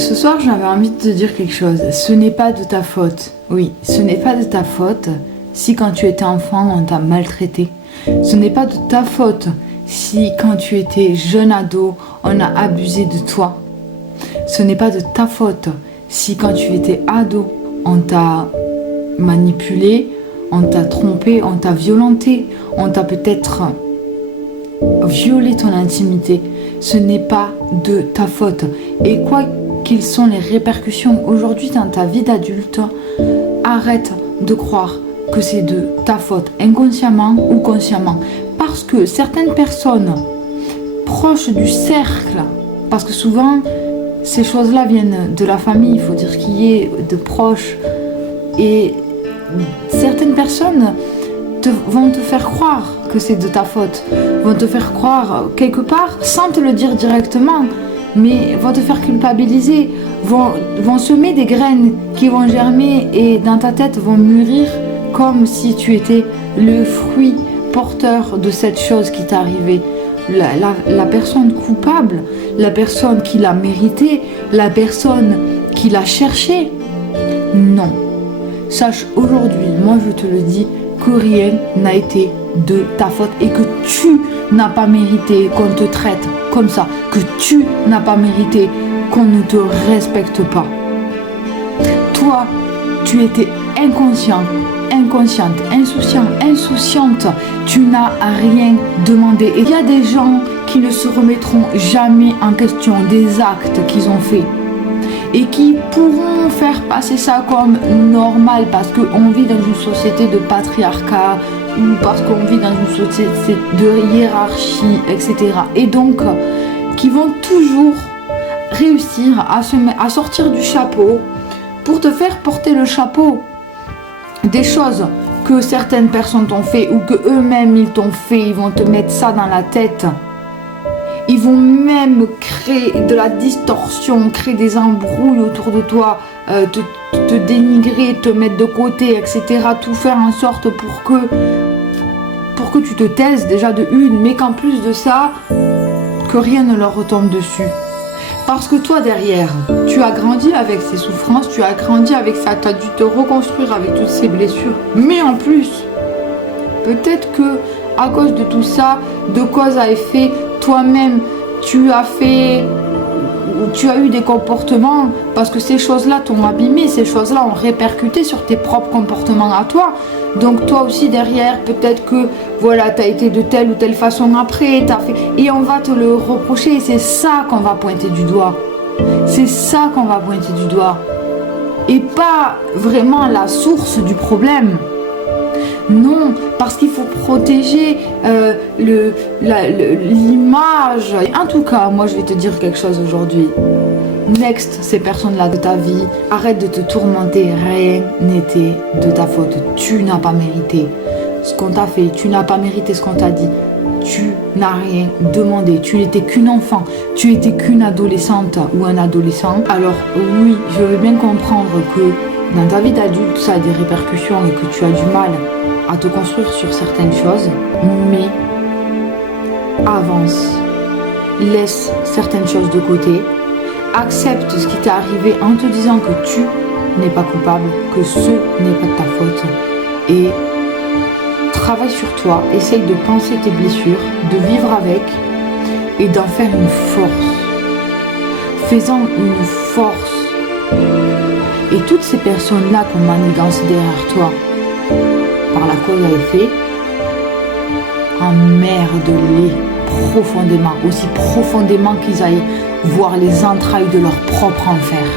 Ce soir, j'avais envie de te dire quelque chose. Ce n'est pas de ta faute. Oui, ce n'est pas de ta faute si quand tu étais enfant, on t'a maltraité. Ce n'est pas de ta faute si quand tu étais jeune ado, on a abusé de toi. Ce n'est pas de ta faute si quand tu étais ado, on t'a manipulé, on t'a trompé, on t'a violenté, on t'a peut-être violé ton intimité. Ce n'est pas de ta faute. Et quoi qu'ils sont les répercussions aujourd'hui dans ta vie d'adulte, arrête de croire que c'est de ta faute, inconsciemment ou consciemment. Parce que certaines personnes proches du cercle, parce que souvent ces choses-là viennent de la famille, il faut dire qu'il y ait de proches, et certaines personnes vont te faire croire que c'est de ta faute, vont te faire croire quelque part, sans te le dire directement, mais vont te faire culpabiliser, vont semer des graines qui vont germer et dans ta tête vont mûrir comme si tu étais le fruit porteur de cette chose qui t'est arrivée. La personne coupable, la personne qui l'a mérité, la personne qui l'a cherché. Non. Sache aujourd'hui, moi je te le dis, que rien n'a été de ta faute et que tu n'as pas mérité qu'on te traite comme ça, que tu n'as pas mérité qu'on ne te respecte pas. Toi, tu étais inconscient, inconsciente, insouciant, insouciante, tu n'as rien demandé. Et il y a des gens qui ne se remettront jamais en question des actes qu'ils ont faits et qui pourront faire passer ça comme normal parce qu'on vit dans une société de patriarcat ou parce qu'on vit dans une société de hiérarchie, etc. Et donc, qui vont toujours réussir à sortir du chapeau pour te faire porter le chapeau des choses que certaines personnes t'ont fait ou que eux-mêmes ils t'ont fait. Ils vont te mettre ça dans la tête. Ils vont même créer de la distorsion, créer des embrouilles autour de toi, te dénigrer, te mettre de côté, etc. Tout faire en sorte pour que tu te taises déjà de une, mais qu'en plus de ça, que rien ne leur retombe dessus. Parce que toi derrière, tu as grandi avec ces souffrances, tu as grandi avec ça, tu as dû te reconstruire avec toutes ces blessures. Mais en plus, peut-être que à cause de tout ça, de cause à effet, toi-même, tu as eu des comportements parce que ces choses-là t'ont abîmé, ces choses-là ont répercuté sur tes propres comportements à toi. Donc toi aussi derrière, peut-être que voilà, tu as été de telle ou telle façon après, t'as fait, et on va te le reprocher. Et c'est ça qu'on va pointer du doigt. C'est ça qu'on va pointer du doigt. Et pas vraiment la source du problème. Non, parce qu'il faut protéger l'image. En tout cas, moi je vais te dire quelque chose aujourd'hui. Next, ces personnes-là de ta vie, arrête de te tourmenter. Rien n'était de ta faute. Tu n'as pas mérité ce qu'on t'a fait. Tu n'as pas mérité ce qu'on t'a dit. Tu n'as rien demandé. Tu n'étais qu'une enfant. Tu étais qu'une adolescente ou un adolescent. Alors oui, je veux bien comprendre que dans ta vie d'adulte, ça a des répercussions et que tu as du mal à te construire sur certaines choses, mais avance, laisse certaines choses de côté, accepte ce qui t'est arrivé en te disant que tu n'es pas coupable, que ce n'est pas de ta faute, et travaille sur toi, essaye de penser tes blessures, de vivre avec et d'en faire une force. Fais-en une force. Et toutes ces personnes-là qu'on manigance derrière toi, par la cause à effet, emmerde-les profondément, aussi profondément qu'ils aillent voir les entrailles de leur propre enfer.